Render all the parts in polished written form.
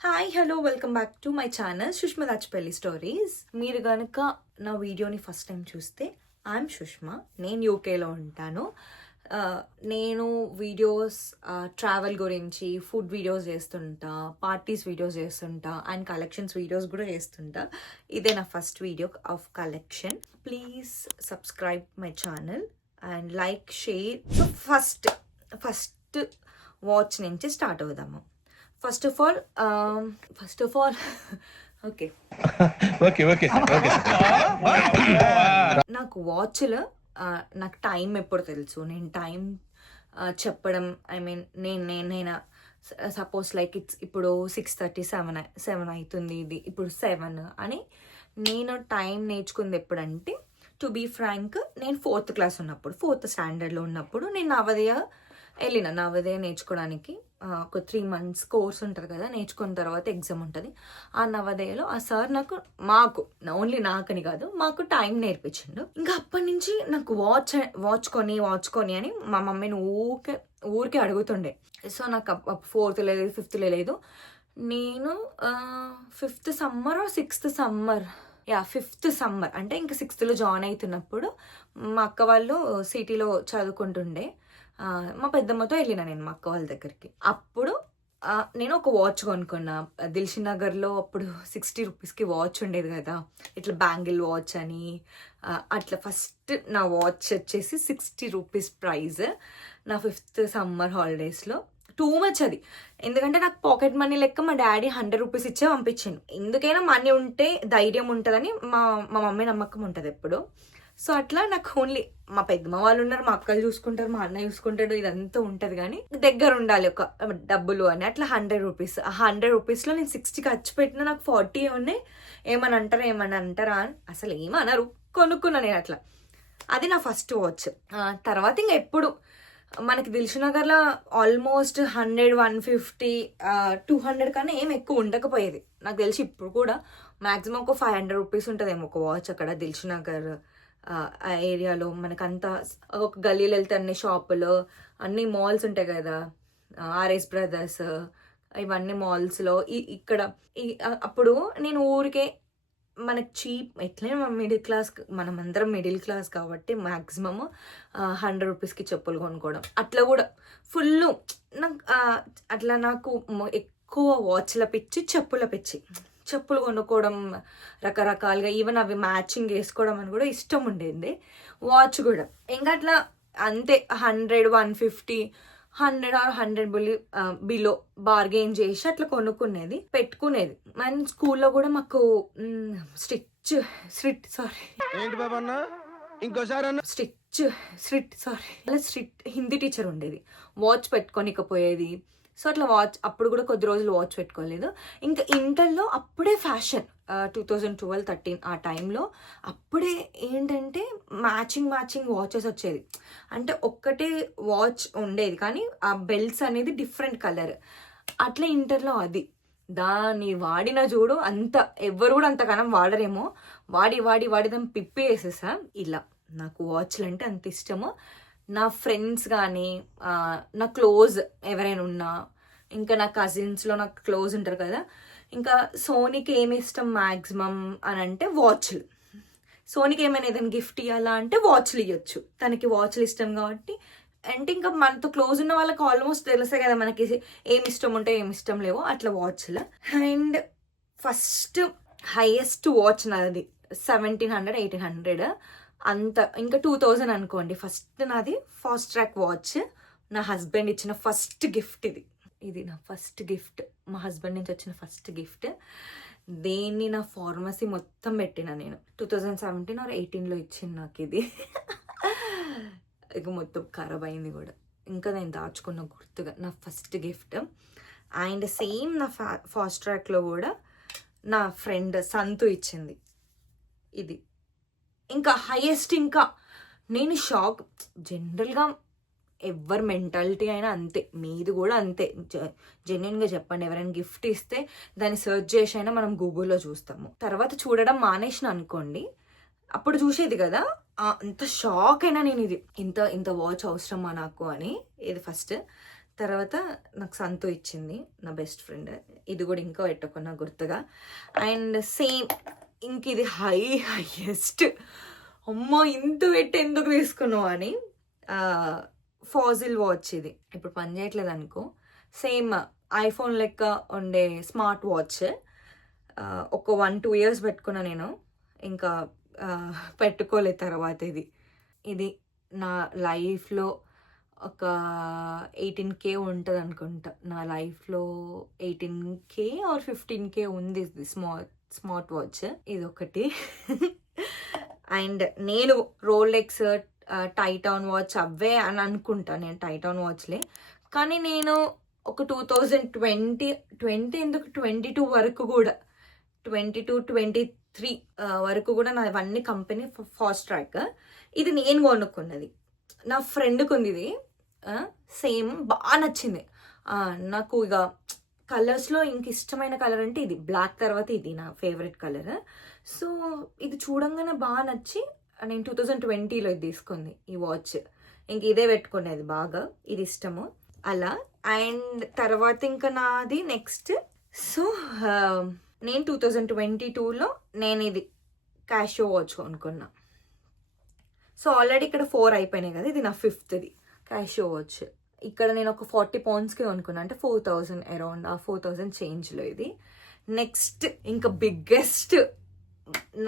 Hi hello welcome back to my channel Sushma Dachepalli stories. మీరు కనుక నా వీడియోని ఫస్ట్ టైం చూస్తే ఐఎమ్ సుష్మా, నేను యూకేలో ఉంటాను. నేను వీడియోస్ ట్రావెల్ గురించి, ఫుడ్ వీడియోస్ చేస్తుంటా, పార్టీస్ వీడియోస్ చేస్తుంటా అండ్ కలెక్షన్స్ వీడియోస్ కూడా చేస్తుంటా. ఇదే నా first video of collection. Please subscribe my channel and like, share. So first watch నుంచి స్టార్ట్ అవుదాము. ఫస్ట్ ఆఫ్ ఆల్ ఓకే నాకు వాచ్లో నాకు టైం ఎప్పుడు తెలుసు, నేను టైం చెప్పడం, ఐ మీన్ నేనైనా సపోజ్ లైక్ ఇప్పుడు 6:30 7 అవుతుంది, ఇది ఇప్పుడు 7 అని నేను టైం నేర్చుకుంది ఎప్పుడంటే, టు బీ ఫ్రాంక్, నేను 4th క్లాస్ ఉన్నప్పుడు, 4th స్టాండర్డ్లో ఉన్నప్పుడు నేను నవోదయ నేర్చుకోవడానికి. ఒక 3 months కోర్స్ ఉంటుంది కదా, నేర్చుకున్న తర్వాత ఎగ్జామ్ ఉంటుంది. ఆ నవోదయలో ఆ సార్ ఓన్లీ నాకని కాదు, మాకు టైం నేర్పించిండు. ఇంకా అప్పటి నుంచి నాకు వాచ్ కొని అని మా మమ్మీని ఊరికే అడుగుతుండే. సో నాకు 4th లేదు, 5th లేదు. నేను 5th summer 6th summer, 5th summer అంటే ఇంకా 6thలో జాయిన్ అవుతున్నప్పుడు మా అక్క వాళ్ళు సిటీలో చదువుకుంటుండే. మా పెద్దమ్మతో వెళ్ళిన నేను మా అక్క వాళ్ళ దగ్గరికి. అప్పుడు నేను ఒక వాచ్ కొనుక్కున్నా. దిల్షుక్ నగర్లో అప్పుడు 60 రూపీస్కి వాచ్ ఉండేది కదా, ఇట్లా బ్యాంగిల్ వాచ్ అని. అట్లా ఫస్ట్ నా వాచ్ వచ్చేసి 60 రూపీస్ ప్రైజ్. నా 5th సమ్మర్ హాలిడేస్లో టూ మచ్ అది. ఎందుకంటే నాకు పాకెట్ మనీ లెక్క మా డాడీ 100 రూపీస్ ఇచ్చే పంపించాను. ఎందుకైనా మనీ ఉంటే ధైర్యం ఉంటుందని మా మమ్మీ నమ్మకం ఉంటుంది ఎప్పుడు. సో అట్లా నాకు ఓన్లీ మా పెద్దమ్మ వాళ్ళు ఉన్నారు, మా అక్కలు చూసుకుంటారు, మా అన్న చూసుకుంటాడు, ఇదంతా ఉంటుంది. కానీ దగ్గర ఉండాలి ఒక డబ్బులు అని. అట్లా 100 రూపీస్. ఆ 100 రూపీస్లో నేను 60 ఖర్చు పెట్టినా నాకు 40 ఉన్నాయి. ఏమని అంటారా అని అసలు ఏమనరు, కొనుక్కున్నా నేను అట్లా. అది నా ఫస్ట్ వాచ్. తర్వాత ఇంకా ఎప్పుడు మనకి దిల్షుక్ నగర్లో ఆల్మోస్ట్ 100, 150, 200 కన్నా ఏం ఎక్కువ ఉండకపోయేది. నాకు తెలిసి ఇప్పుడు కూడా మ్యాక్సిమం ఒక 500 రూపీస్ ఉంటుందేమో ఒక వాచ్ అక్కడ దిల్షుక్ నగర్ ఆ ఏరియాలో. మనకంతా ఒక గల్లీలో వెళ్తే అన్ని షాపులు, అన్ని మాల్స్ ఉంటాయి కదా, ఆర్ఎస్ బ్రదర్స్, ఇవన్నీ మాల్స్లో. ఇక్కడ అప్పుడు నేను ఊరికే మనకు చీప్, ఎట్లయినా మిడిల్ క్లాస్, మనం అందరం మిడిల్ క్లాస్ కాబట్టి మ్యాక్సిమమ్ 100 రూపీస్కి చెప్పులు కొనుక్కోవడం. అట్లా కూడా ఫుల్ నాకు ఎక్కువ వాచ్ల పిచ్చి, చెప్పులు కొనుక్కోవడం రకరకాలుగా, ఈవెన్ అవి మ్యాచింగ్ వేసుకోవడం అని కూడా ఇష్టం ఉండేది. వాచ్ కూడా ఇంకా అట్లా అంతే 100, 150, 100 or 100 బిలో బార్గెయిన్ చేసి అట్లా కొనుక్కునేది, పెట్టుకునేది. మన స్కూల్లో కూడా మాకు స్ట్రిక్ట్ హిందీ టీచర్ ఉండేది. వాచ్ పెట్టుకోనికపోయేది. సో అట్లా వాచ్ అప్పుడు కూడా కొద్ది రోజులు వాచ్ పెట్టుకోలేదు. ఇంకా ఇంటర్లో అప్పుడే ఫ్యాషన్, 2012, 13 ఆ టైంలో అప్పుడే ఏంటంటే మ్యాచింగ్ వాచెస్ వచ్చేది. అంటే ఒక్కటే వాచ్ ఉండేది కానీ ఆ బెల్ట్స్ అనేది డిఫరెంట్ కలర్. అట్లా ఇంటర్లో అది దాన్ని వాడిన చూడు, ఎవరు కూడా అంతగానం వాడరేమో, వాడి దాన్ని పిప్పి వేసేసా. ఇలా నాకు వాచ్లు అంటే అంత ఇష్టము. నా ఫ్రెండ్స్ కానీ, నా క్లోజ్ ఎవరైనా ఉన్నా, ఇంకా నా కజిన్స్లో నాకు క్లోజ్ ఉంటారు కదా, ఇంకా సోనీకి ఏమి ఇష్టం మ్యాక్సిమం అని అంటే వాచ్లు. సోనీకి ఏమైనా ఏదైనా గిఫ్ట్ ఇవ్వాలా అంటే వాచ్లు ఇవ్వచ్చు, తనకి వాచ్లు ఇష్టం కాబట్టి. అంటే ఇంకా మనతో క్లోజ్ ఉన్న వాళ్ళకి ఆల్మోస్ట్ తెలుసే కదా మనకి ఏమి ఇష్టం ఉంటే ఏమి ఇష్టం లేవో, అట్లా వాచ్లు. అండ్ ఫస్ట్ హైయెస్ట్ వాచ్ నాది 1700, 1800 అంత. ఇంకా 2000 అనుకోండి. ఫస్ట్ నాది ఫాస్ట్ ట్రాక్ వాచ్. నా హస్బెండ్ ఇచ్చిన ఫస్ట్ గిఫ్ట్ ఇది నా ఫస్ట్ గిఫ్ట్, మా హస్బెండ్ నుంచి వచ్చిన ఫస్ట్ గిఫ్ట్. దేన్ని నా ఫార్మసీ మొత్తం పెట్టిన నేను 2017 or 18లో ఇచ్చింది నాకు ఇది. ఇక మొత్తం ఖరాబ్ అయింది కూడా, ఇంకా నేను దాచుకున్న గుర్తుగా నా ఫస్ట్ గిఫ్ట్. అండ్ సేమ్ నా ఫాస్ట్ ట్రాక్లో కూడా నా ఫ్రెండ్ సంతు ఇచ్చింది ఇది. ఇంకా హైయెస్ట్, ఇంకా నేను షాక్. జనరల్గా ఎవరి మెంటాలిటీ అయినా అంతే, మీది కూడా అంతే. జెన్యున్గా చెప్పండి, ఎవరైనా గిఫ్ట్ ఇస్తే దాన్ని సెర్చ్ చేసి అయినా మనం గూగుల్లో చూస్తాము. తర్వాత చూడడం మానేసిన అనుకోండి, అప్పుడు చూసేది కదా, అంత షాక్ అయినా నేను ఇది ఇంత వాచ్ అవసరమా నాకు అని. ఇది ఫస్ట్. తర్వాత నాకు సంతు ఇచ్చింది, నా బెస్ట్ ఫ్రెండ్. ఇది కూడా ఇంకా పెట్టుకున్నా గుర్తుగా. అండ్ సేమ్ ఇంక ఇది హైయెస్ట్, అమ్మో ఇంత పెట్టి ఎందుకు తీసుకున్నావు అని, ఫాజిల్ వాచ్. ఇది ఇప్పుడు పని చేయట్లేదు అనుకో, సేమ్ ఐఫోన్ లెక్క ఉండే స్మార్ట్ వాచ్. ఒక 1-2 ఇయర్స్ పెట్టుకున్నా నేను, ఇంకా పెట్టుకోలేదు తర్వాత. ఇది నా లైఫ్లో ఒక 18K ఉంటుంది అనుకుంటా. నా లైఫ్లో 18K ఆర్ 15K ఉంది ఇది స్మార్ట్ వాచ్. ఇది ఒకటి. అండ్ నేను రోలెక్స్, టైటాన్ వాచ్ అవే అని అనుకుంటా నేను, టైటాన్ వాచ్లే. కానీ నేను ఒక 2020 ఎందుకు 22 వరకు కూడా, 22-23 వరకు కూడా నా ఇవన్నీ కంపెనీ ఫాస్ట్ ట్రాక్. ఇది నేను కొనుక్కున్నది, నా ఫ్రెండ్కి ఉంది ఇది. సేమ్ బాగా నచ్చింది నాకు. ఇక కలర్స్లో ఇంక ఇష్టమైన కలర్ అంటే ఇది, బ్లాక్ తర్వాత ఇది నా ఫేవరెట్ కలర్. సో ఇది చూడంగానే బాగా నచ్చి నేను 2020లో ఇది తీసుకుంది ఈ వాచ్. ఇంక ఇదే పెట్టుకునేది బాగా, ఇది ఇష్టము అలా. అండ్ తర్వాత ఇంకా నాది నెక్స్ట్, సో నేను 2022లో నేను ఇది క్యాషియో వాచ్ కొనుక్కున్నా. సో ఆల్రెడీ ఇక్కడ 4 అయిపోయినాయి కదా, ఇది నా 5th క్యాషియో వాచ్. ఇక్కడ నేను ఒక 40 poundsకి కొనుక్కున్నా, అంటే 4000 అరౌండ్, ఆ 4000 చేంజ్లో ఇది. నెక్స్ట్ ఇంకా బిగ్గెస్ట్,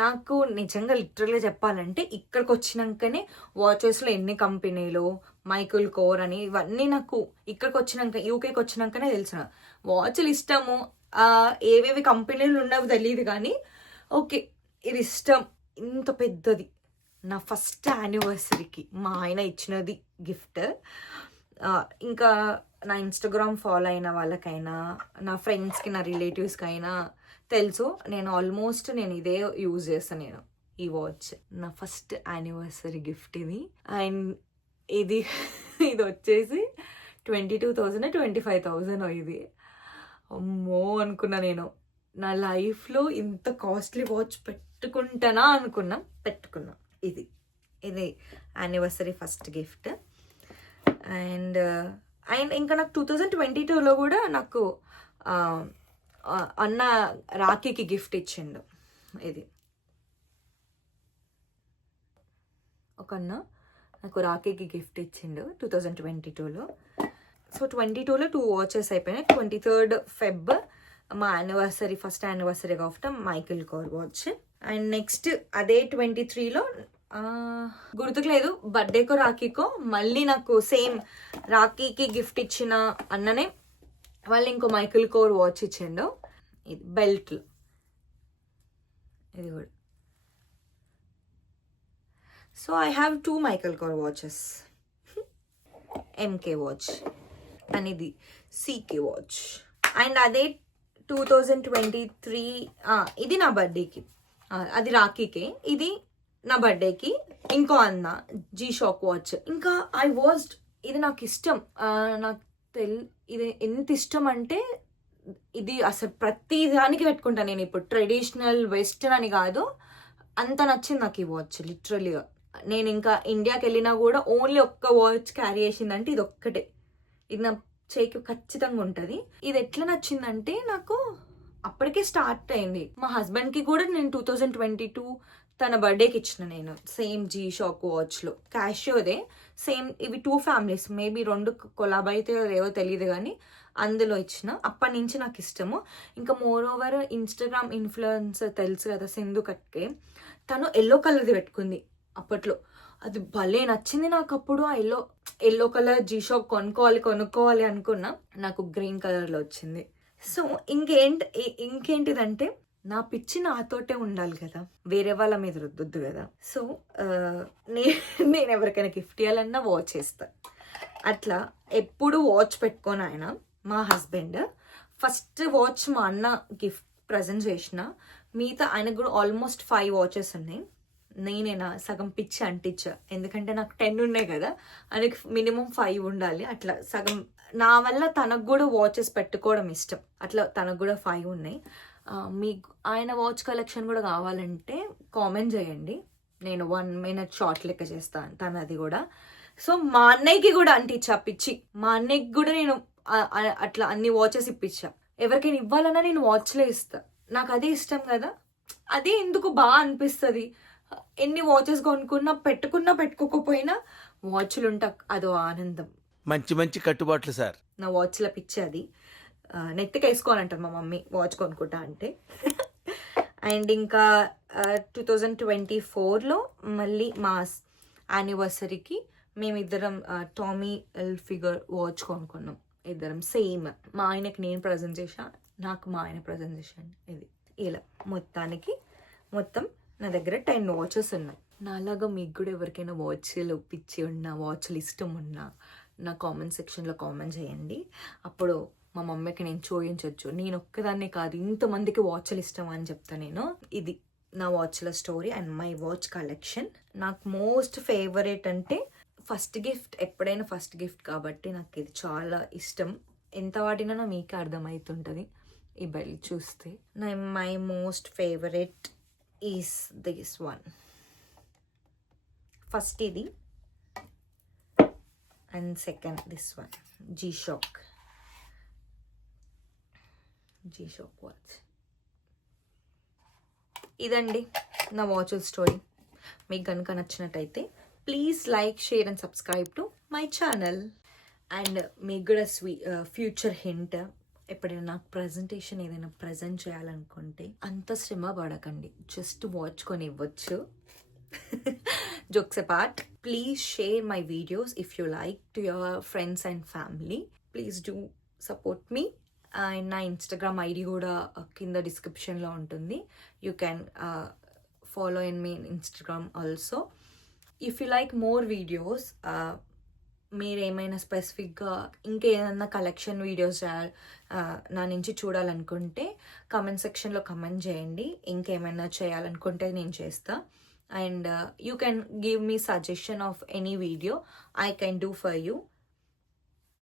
నాకు నిజంగా లిటరల్గా చెప్పాలంటే ఇక్కడికి వచ్చినాకనే వాచెస్లో ఎన్ని కంపెనీలు, మైకిల్ కోర్ అని ఇవన్నీ నాకు ఇక్కడికి వచ్చినాక, యూకేకి వచ్చినాకనే తెలిసిన. వాచ్లు ఇష్టము, ఏవేవి కంపెనీలు ఉన్నవి తెలియదు కానీ ఓకే ఇది ఇష్టం. ఇంత పెద్దది నా ఫస్ట్ యానివర్సరీకి మా ఆయన ఇచ్చినది గిఫ్ట్. ఇంకా నా ఇన్స్టాగ్రామ్ ఫాలో అయిన వాళ్ళకైనా, నా ఫ్రెండ్స్కి, నా రిలేటివ్స్కి అయినా తెలుసు, నేను ఆల్మోస్ట్ నేను ఇదే యూజ్ చేస్తాను నేను, ఈ వాచ్. నా ఫస్ట్ యానివర్సరీ గిఫ్ట్ ఇది. అండ్ ఇది వచ్చేసి 22,000 25,000 ఇది. అమ్మో అనుకున్నా నేను, నా లైఫ్లో ఇంత కాస్ట్లీ వాచ్ పెట్టుకుంటానా అనుకున్నా, పెట్టుకున్నా. ఇది యానివర్సరీ ఫస్ట్ గిఫ్ట్. అండ్ ఇంకా నాకు 2022లో కూడా నాకు అన్న రాఖీకి గిఫ్ట్ ఇచ్చిండు. ఇది ఒక అన్న నాకు రాఖీకి గిఫ్ట్ ఇచ్చిండు 2022లో. సో 22లో 2 వాచెస్ అయిపోయినాయి. 23rd Feb మా యానివర్సరీ, ఫస్ట్ యానివర్సరీ కాబట్టి Michael core watch. And next అదే 23లో గుర్తుకులేదు, బర్త్డేకో రాఖీకో మళ్ళీ నాకు సేమ్ రాఖీకి గిఫ్ట్ ఇచ్చిన అన్ననే వాళ్ళు ఇంకో మైకిల్ కోర్ వాచ్ ఇచ్చిండు. ఇది బెల్ట్లో, ఇది కూడా. So I have 2 Michael core watches, MK watch and ఇది CK వాచ్. అండ్ అదే 2023 ఇది నా బర్త్డేకి, అది రాఖీకే, ఇది నా బర్త్డేకి ఇంకో అన్న G-Shock వాచ్. ఇంకా ఇది నాకు ఇష్టం, నాకు ఇది ఎంత ఇష్టం అంటే ఇది అసలు ప్రతి దానికి పెట్టుకుంటాను నేను. ఇప్పుడు ట్రెడిషనల్ వెస్టర్న్ అని కాదు, అంత నచ్చింది నాకు ఈ వాచ్ లిటరలీగా. నేను ఇంకా ఇండియాకి వెళ్ళినా కూడా ఓన్లీ ఒక్క వాచ్ క్యారీ చేసిందంటే ఇది ఒక్కటే, ఇది నా చేయికి ఖచ్చితంగా ఉంటుంది. ఇది ఎట్లా నచ్చిందంటే నాకు అప్పటికే స్టార్ట్ అయింది. మా హస్బెండ్కి కూడా నేను 2022 తన బర్త్డేకి ఇచ్చిన నేను సేమ్ G-Shock వాచ్లో, క్యాషియోదే సేమ్. ఇవి 2 ఫ్యామిలీస్, మేబీ 2 కొలాబ్ అయితే ఏవో తెలియదు కానీ అందులో ఇచ్చిన. అప్పటి నుంచి నాకు ఇష్టము. ఇంకా మోర్ ఓవర్ ఇన్స్టాగ్రామ్ ఇన్ఫ్లుయెన్సర్ తెలుసు కదా, సింధు కట్కే, తను ఎల్లో కలర్ది పెట్టుకుంది అప్పట్లో. అది భలే నచ్చింది నాకు అప్పుడు. ఆ ఎల్లో కలర్ G-Shock కొనుక్కోవాలి అనుకున్నా, నాకు గ్రీన్ కలర్లో వచ్చింది. సో ఇంకేంటిదంటే నా పిచ్చి నాతోటే ఉండాలి కదా, వేరే వాళ్ళ మీద రుద్దొద్దు కదా. సో నేను ఎవరికైనా గిఫ్ట్ ఇవ్వాలన్నా వాచ్ చేస్తా. అట్లా ఎప్పుడు వాచ్ పెట్టుకొని ఆయన మా హస్బెండ్ ఫస్ట్ వాచ్ మా అన్న గిఫ్ట్ ప్రజెంట్ చేసిన. మిగతా ఆయనకు కూడా ఆల్మోస్ట్ 5 వాచెస్ ఉన్నాయి. నేనేనా సగం పిచ్చి అంటించా, ఎందుకంటే నాకు 10 ఉన్నాయి కదా, ఆయనకి మినిమం 5 ఉండాలి. అట్లా సగం నా వల్ల తనకు కూడా వాచెస్ పెట్టుకోవడం ఇష్టం, అట్లా తనకు కూడా 5 ఉన్నాయి. మీకు ఆయన వాచ్ కలెక్షన్ కూడా కావాలంటే కామెంట్ చేయండి, నేను 1 minute షార్ట్ లెక్క చేస్తాను తనది కూడా. సో మా అన్నయ్యకి కూడా అంటించా పిచ్చి. మా అన్నయ్యకి కూడా నేను అట్లా అన్ని వాచెస్ ఇప్పించా. ఎవరికైనా ఇవ్వాలన్నా నేను వాచ్లే ఇస్తా. నాకు అదే ఇష్టం కదా, అదే ఎందుకు బాగా అనిపిస్తుంది. ఎన్ని వాచెస్ కొనుక్కున్నా పెట్టుకోకపోయినా వాచ్లు ఉంటా అదో ఆనందం. మంచి మంచి కట్టుబాట్లు సార్. నా వాచ్ల పిచ్చి అది. నెత్తికి వేసుకోవాలంటారు మా మమ్మీ వాచ్ కొనుక్కుంటా అంటే. అండ్ ఇంకా 2024లో మళ్ళీ మా యానివర్సరీకి మేమిద్దరం టామీ ఎల్ఫిగర్ వాచ్ కొనుక్కున్నాం. ఇద్దరం సేమ్. మా ఆయనకి నేను ప్రజెంట్ చేశా, నాకు మా ఆయన ప్రజెంట్ చేశాను. ఇది ఇలా మొత్తం నా దగ్గర 10 వాచెస్ ఉన్నాయి. నాలాగా మీకు కూడా ఎవరికైనా వాచ్లు పిచ్చి ఉన్నా, వాచ్లు ఇష్టం ఉన్నా నా కామెంట్ సెక్షన్లో కామెంట్ చేయండి. అప్పుడు మా మమ్మీకి నేను చూపించవచ్చు, నేను ఒక్కదాన్నే కాదు ఇంతమందికి వాచ్లు ఇష్టం అని చెప్తా నేను. ఇది నా వాచ్ల story and my watch collection. నాకు మోస్ట్ ఫేవరెట్ అంటే ఫస్ట్ గిఫ్ట్, ఎప్పుడైనా ఫస్ట్ గిఫ్ట్ కాబట్టి నాకు ఇది చాలా ఇష్టం. ఎంత వాడినా మీకే అర్థమవుతుంటుంది ఈ బెల్ చూస్తే. My most favourite is this one. First ఇది and second this one, G-Shock watch. ఇదండి నా వాచ్ స్టోరీ. మీకు కనుక నచ్చినట్టయితే please like, share and subscribe to my channel. And మీకు కూడా ఫ్యూచర్ హింట్, ఎప్పుడైనా నాకు ప్రజెంటేషన్ ఏదైనా ప్రజెంట్ చేయాలనుకుంటే అంత శ్రమ పడకండి, జస్ట్ వాచ్ కొని ఇవ్వచ్చు. Jokes apart, please share my videos if you like to your friends and family. Please do support me. And నా ఇన్స్టాగ్రామ్ ఐడి కూడా కింద డిస్క్రిప్షన్లో ఉంటుంది. You can follow in me Instagram also. If you like more videos, మీరు ఏమైనా స్పెసిఫిక్గా ఇంకేదన్నా collection videos నా నుంచి చూడాలనుకుంటే కామెంట్ సెక్షన్లో కమెంట్ చేయండి. ఇంకేమైనా చేయాలనుకుంటే నేను చేస్తా. And you can give me suggestion of any video I can do for you.